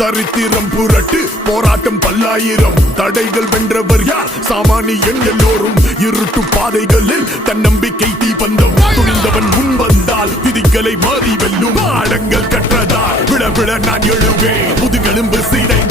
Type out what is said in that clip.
சரித்திரம் புரட்டு போராட்டம் பல்லாயிரம் தடைகள் வென்றவர் யார் சாமானியன் எல்லோரும் இருட்டு பாதைகளில் தன்னம்பிக்கை தீபந்தம் துணிந்தவன் முன் வந்தால் விதிகளை மாறி வெல்லும் ஆழங்கள் கற்றதால் விழ விழ நான் எழுவேன் முதுகெலும்பு சிதைந்த